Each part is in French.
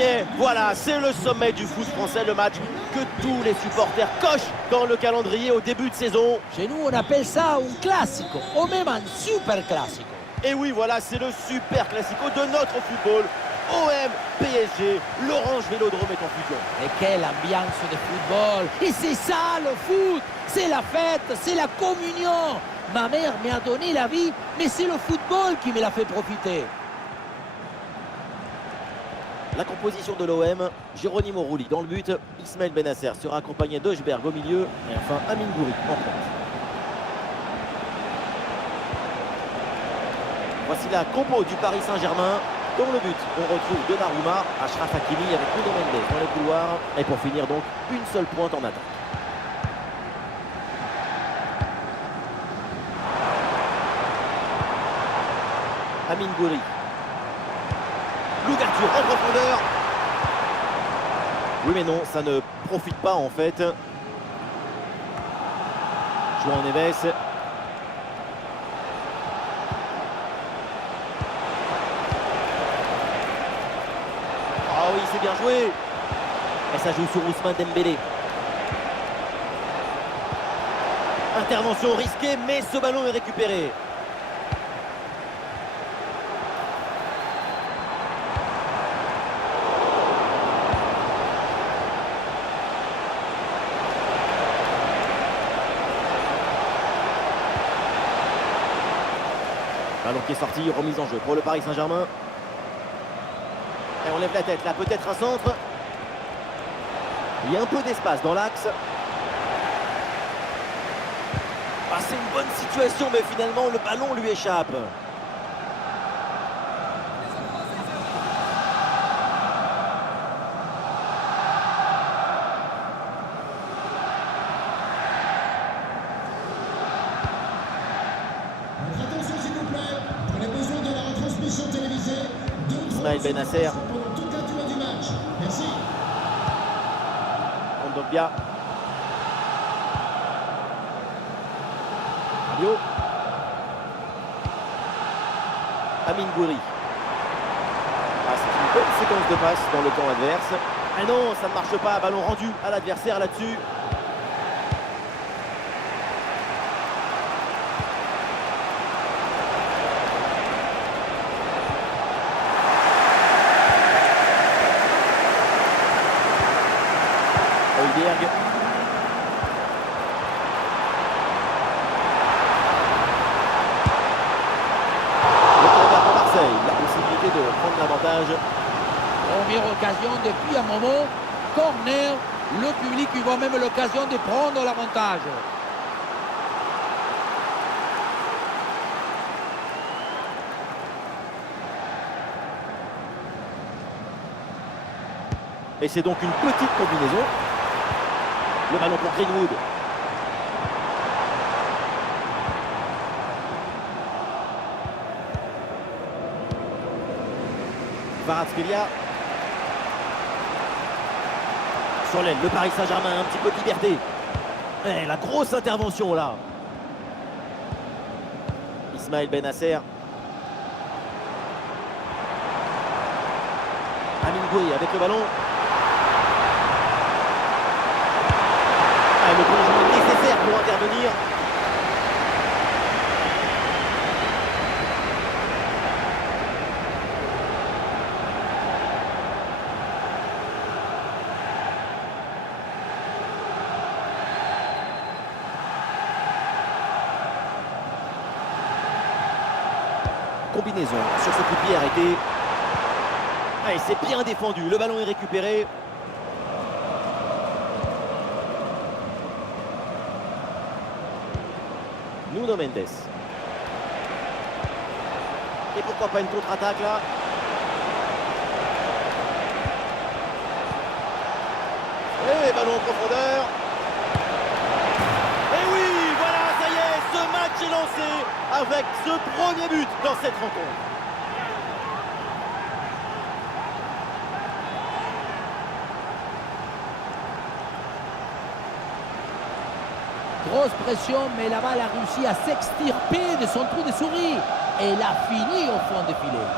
y est, voilà, c'est le sommet du foot français, le match que tous les supporters cochent dans le calendrier au début de saison. Chez nous, on appelle ça un classico, ou même un super classico. Et oui, voilà, c'est le super classico de notre football. OM, PSG, l'Orange Vélodrome est en fusion. Et quelle ambiance de football! Et c'est ça le foot! C'est la fête, c'est la communion! Ma mère m'a donné la vie, mais c'est le football qui me l'a fait profiter. La composition de l'OM, Geronimo Rulli dans le but, Ismaël Bennacer sera accompagné d'Heuchberg au milieu, et enfin Amine Gouiri en pointe. Voici la compo du Paris Saint-Germain. Dans le but, on retrouve Donnarumma, Achraf Hakimi avec Nuno Mendes dans les couloirs. Et pour finir donc, une seule pointe en attaque. Amine Gouiri. L'ouverture en profondeur. Oui mais non, ça ne profite pas en fait. João Neves. Ah oui, c'est bien joué. Et ça joue sur Ousmane Dembélé. Intervention risquée, mais ce ballon est récupéré. Ballon qui est sorti, remise en jeu pour le Paris Saint-Germain. Et on lève la tête, là peut-être un centre. Il y a un peu d'espace dans l'axe. Ah, c'est une bonne situation, mais finalement le ballon lui échappe. Attention s'il vous plaît, pour les besoins de la retransmission télévisée, Ismaël Bennacer. pendant toute la durée du match. Merci. Kondogbia. Rabiot. Amine Gouiri. Ah, c'est une bonne séquence de passe dans le camp adverse. Ah non, ça ne marche pas. Ballon rendu à l'adversaire là-dessus. Højbjerg. Le corner pour Marseille, la possibilité de prendre l'avantage. Première occasion depuis un moment, corner, le public y voit même l'occasion de prendre l'avantage. Et c'est donc une petite combinaison. Le ballon pour Greenwood. Kvaratskhelia. Sur l'aile, le Paris Saint-Germain, un petit peu de liberté. Et la grosse intervention là. Ismaël Bennacer. Amine Gouiri avec le ballon. Le plongement nécessaire pour intervenir. Combinaison sur ce coup de pied arrêté. Ah, et c'est bien défendu. Le ballon est récupéré. Nuno Mendes. Et pourquoi pas une contre-attaque là? Et ballon en profondeur. Et oui, voilà, ça y est, ce match est lancé avec ce premier but dans cette rencontre. Grosse pression, mais la balle a réussi à s'extirper de son trou de souris. Et elle a fini au fond du filet.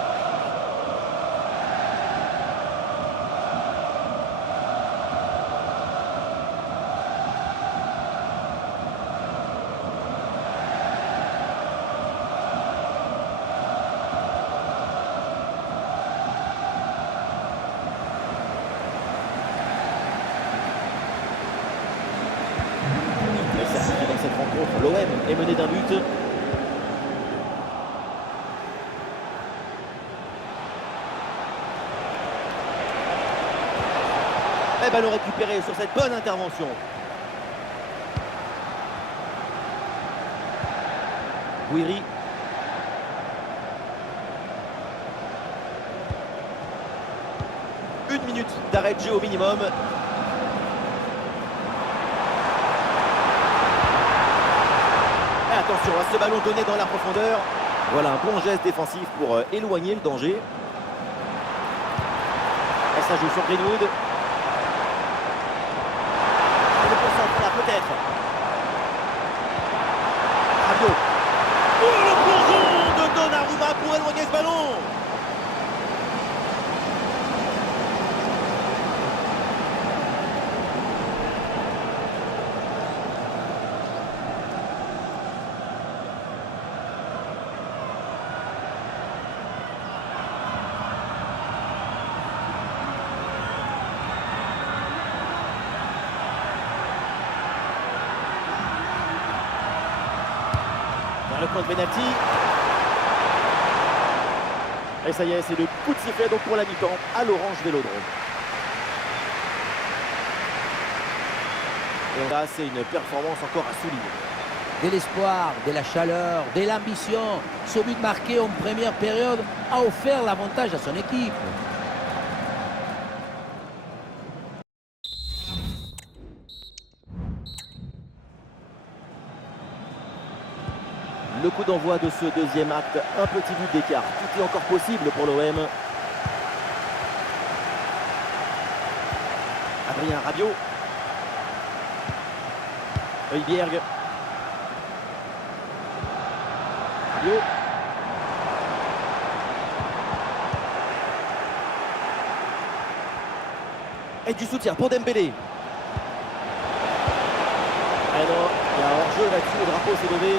cette rencontre, l'OM est mené d'un but. Et ballon récupéré sur cette bonne intervention. Guiri. Une minute d'arrêt de jeu au minimum. Et attention à ce ballon donné dans la profondeur. Voilà un bon geste défensif pour éloigner le danger. Et ça joue sur Greenwood. Et le pourcentage là peut-être. Rabiot. Oh, le plongeon de Donnarumma pour éloigner ce ballon. Le point de pénalty. Et ça y est, c'est le coup de sifflet donc pour la mi-temps à l'Orange Vélodrome. Et là, c'est une performance encore à souligner. De l'espoir, de la chaleur, de l'ambition. Ce but marqué en première période a offert l'avantage à son équipe. Le coup d'envoi de ce deuxième acte, un petit but d'écart. Tout est encore possible pour l'OM. Adrien Rabiot. Højbjerg. Rabiot. Et du soutien pour Dembélé. Ah non, il y a un hors-jeu là-dessus, le drapeau s'est levé.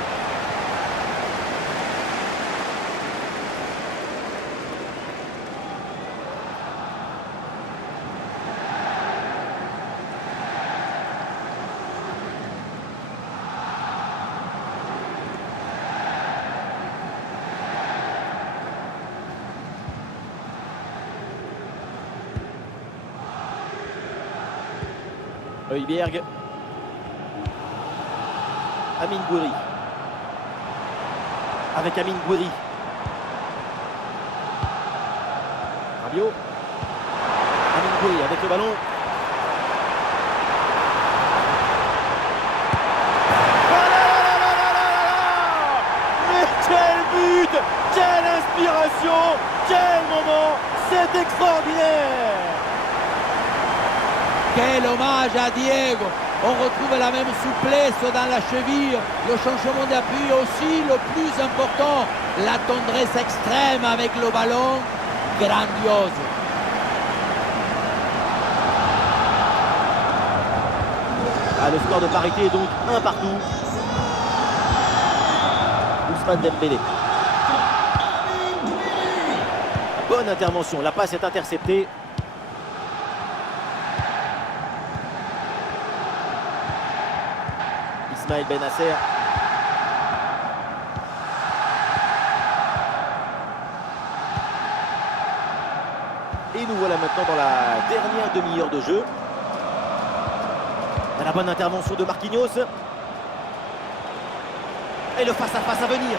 Højbjerg. Amine Gouiri. Avec Amine Gouiri. Rabiot. Amine Gouiri avec le ballon. Mais quel but! Quelle inspiration! Quel moment! C'est extraordinaire! Quel hommage à Diego! On retrouve la même souplesse dans la cheville, le changement d'appui aussi, le plus important, la tendresse extrême avec le ballon, grandiose. Ah, le score de parité est donc 1 partout. Ousmane Dembélé. Bonne intervention, la passe est interceptée. Ismaël Bennacer. Et nous voilà maintenant dans la dernière demi-heure de jeu. La bonne intervention de Marquinhos. Et le face-à-face à venir.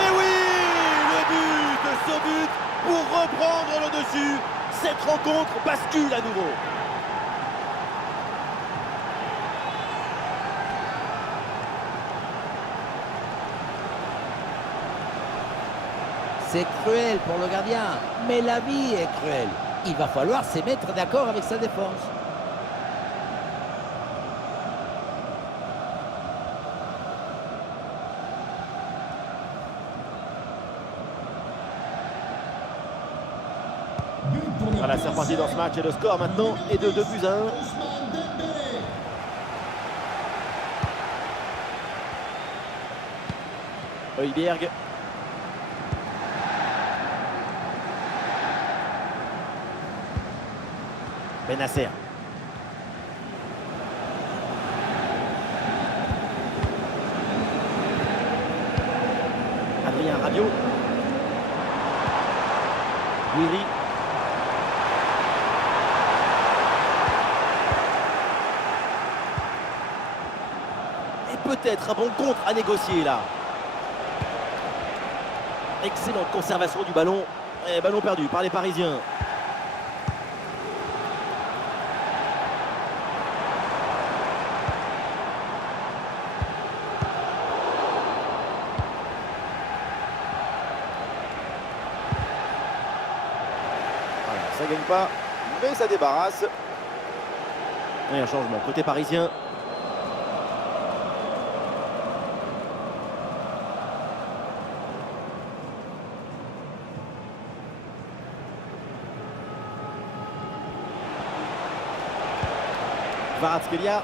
Et oui, le but, ce but pour reprendre le dessus. Cette rencontre bascule à nouveau. C'est cruel pour le gardien, mais la vie est cruelle. Il va falloir se mettre d'accord avec sa défense. Voilà, c'est reparti dans ce match et le score maintenant est de 2-1. Højbjerg. Bennacer. Rabiot. Guiri. Et peut-être un bon contre à négocier là. Excellente conservation du ballon. Et ballon perdu par les Parisiens. Voilà, ça gagne pas, mais ça débarrasse. Et un changement côté parisien. Kvaratskhelia.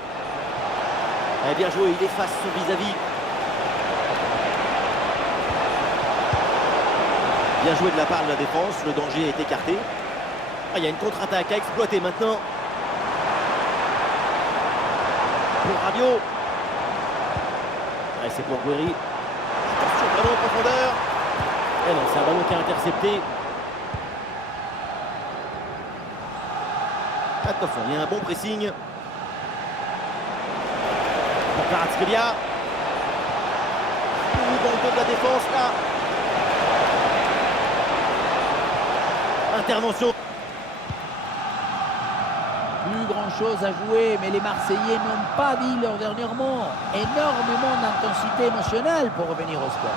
Bien joué, il efface son vis-à-vis. Bien joué de la part de la défense, le danger est écarté. Il y a une contre-attaque à exploiter maintenant. Pour Rabiot. C'est pour Guiri. Attention, ballon en profondeur. Et non, c'est un ballon qui a intercepté. Attention, il y a un bon pressing. Pour Kvaratskhelia. Dans le dos de la défense là. Intervention. Plus grand chose à jouer, mais les Marseillais n'ont pas dit leur dernièrement. Énormément d'intensité émotionnelle pour revenir au score.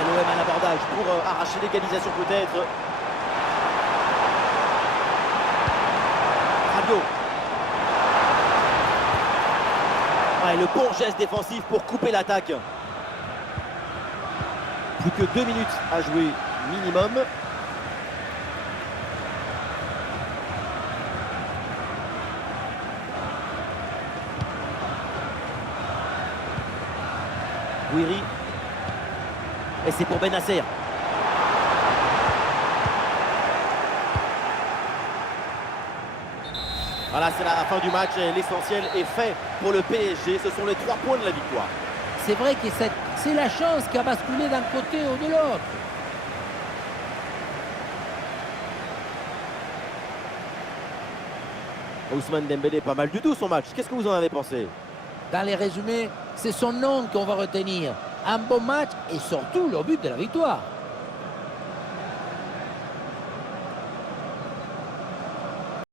Et l'OM à l'abordage pour arracher l'égalisation peut-être. Rabiot. Ouais, le bon geste défensif pour couper l'attaque. Plus que 2 minutes à jouer minimum. Guiri. Et c'est pour Bennacer. Voilà, c'est la fin du match et l'essentiel est fait pour le PSG. Ce sont les 3 points de la victoire. C'est vrai que c'est la chance qui a basculé d'un côté ou de l'autre. Ousmane Dembélé, pas mal du tout son match. Qu'est-ce que vous en avez pensé? Dans les résumés, c'est son nom qu'on va retenir. Un bon match et surtout le but de la victoire.